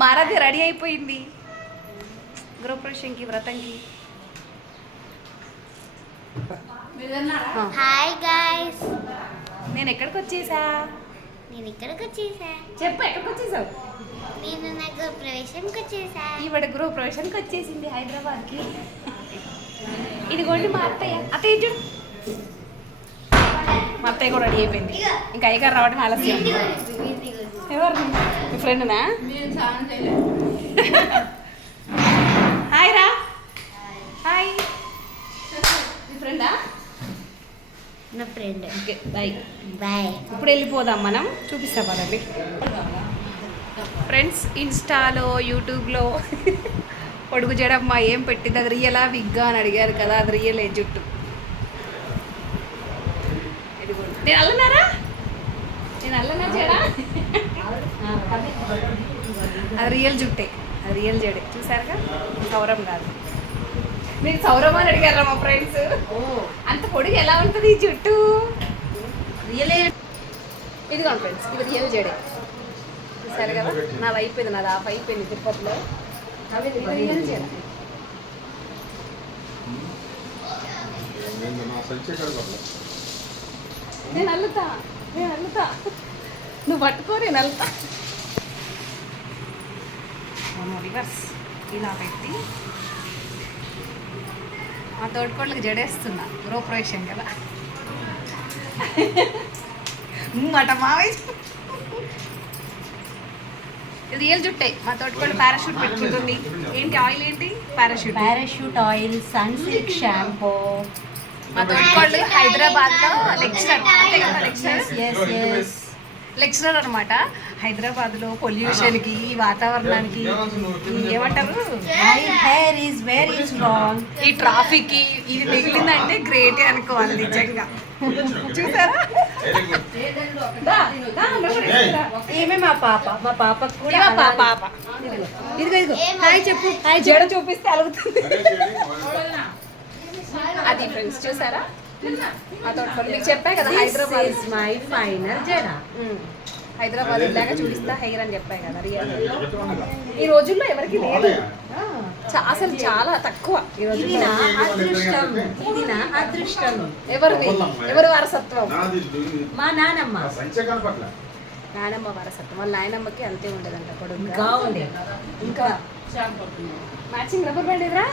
మారాది ready అయిపోయింది గృహప్రవేశంకి వ్రతంకి. Hi guys, నేను ఎక్కడికి వచ్చేసా? నేను ఇక్కడికి వచ్చేసా. చెప్పు, ఎక్కడికి వచ్చేసావు? నేను నా గృహప్రవేశంకి వచ్చేసా. ఈవిడ గృహప్రవేశానికి వచ్చేసింది హైదరాబాద్కి. ఇదిగోండి మా అత్తయ్య. అత్తయ్య చూడు, మా అత్తయ్య కూడా రెడీ అయిపోయింది. ఇంకా అయ్యగారు రావడం ఆలస్యం. ఎవరు? మీ ఫ్రెండ్నా? హాయ్ రా. హాయ్. మీ ఫ్రెండా? నా ఫ్రెండ్. Okay, bye. బాయ్. ఇప్పుడు వెళ్ళిపోదాం మనం. చూపిస్తా పదండి ఫ్రెండ్స్. ఇన్స్టాలో యూట్యూబ్లో పొడుగు జడమ్మ ఏం పెట్టింది, అది రియలా విగ్గా అని అడిగారు కదా, అది రియలే జుట్టు. ఇదిగోండి. నేను అల్లనారా? నేను అల్లనా జడా? అది రియల్ జుట్టే, అది రియల్ జడే. చూసారుగా, సౌరం కాదు. మీరు సౌరం అని అడిగారా మా ఫ్రెండ్స్? అంత పొడుగు ఎలా ఉంటుంది ఈ జుట్టు? రియలే. ఇదిగోండి ఫ్రెండ్స్, ఇది రియల్ జడే. చూసారు కదా, నాది అయిపోయింది, నాది ఆఫ్ అయిపోయింది తిరుపతిలో. రియల్ జడ. నేను అల్లుతా, నేను అల్లుతా, నువ్వు పట్టుకో, నేను అల్లుతా. రివర్స్ ఇలా పెట్టి మా తోడుకోళ్ళకి జడేస్తున్నా, గృహప్రవేశం కదా. మాట మావయ్య, ఇది రియల్ జుట్టే. మా తోడుకోళ్ళు పారాషూట్ పెట్టుకుంటుంది. ఏంటి ఆయిల్ ఏంటి? Parachute oil, Sunsilk shampoo. మా తోడుకోళ్ళు హైదరాబాద్లో లెక్చరర్ అనమాట. హైదరాబాద్లో పొల్యూషన్కి, వాతావరణానికి, ఏమంటారు, my hair is very strong. ఈ ట్రాఫిక్కి ఇది మిగిలిందంటే గ్రేటే అనుకోవాలి నిజంగా. చూసారా? ఏమే మా పాపకు కూడా పాప ఇదిగో ఇదిగో హాయ్ చెప్పు. హాయ్ జడ చూపిస్తే అలుగుతుంది. అది ఫ్రెండ్స్ చూసారా, మా తోట మీకు చెప్పా కదా, హైదరాబాద్ ఇస్ మై ఫైనల్ జడ. హైదరాబాద్ ఇలాగా చూపిస్తా హెయిర్ అని చెప్పాయి కదా. రియల్ ఈ రోజుల్లో ఎవరికి లేదు, అసలు చాలా తక్కువ ఈ రోజుల్లో. ఇది నా అదృష్టం. ఎవరు వారసత్వం? మా నానమ్మ. నాయనమ్మ వారసత్వం. వాళ్ళ నాయనమ్మకి అంతే ఉండదంట పొడుగు. ఇంకా మ్యాచింగ్ రబ్బర్ బ్యాండ్ ఎదురా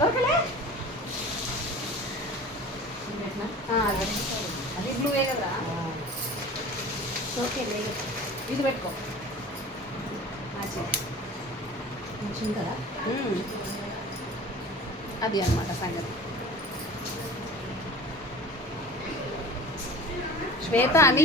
దొరకలే. అది బ్లూవే కదా. ఓకే, లేదు ఇది పెట్టుకో. మ్యాచింగ్ కదా. అది అన్నమాట సంగతి. శ్వేత అని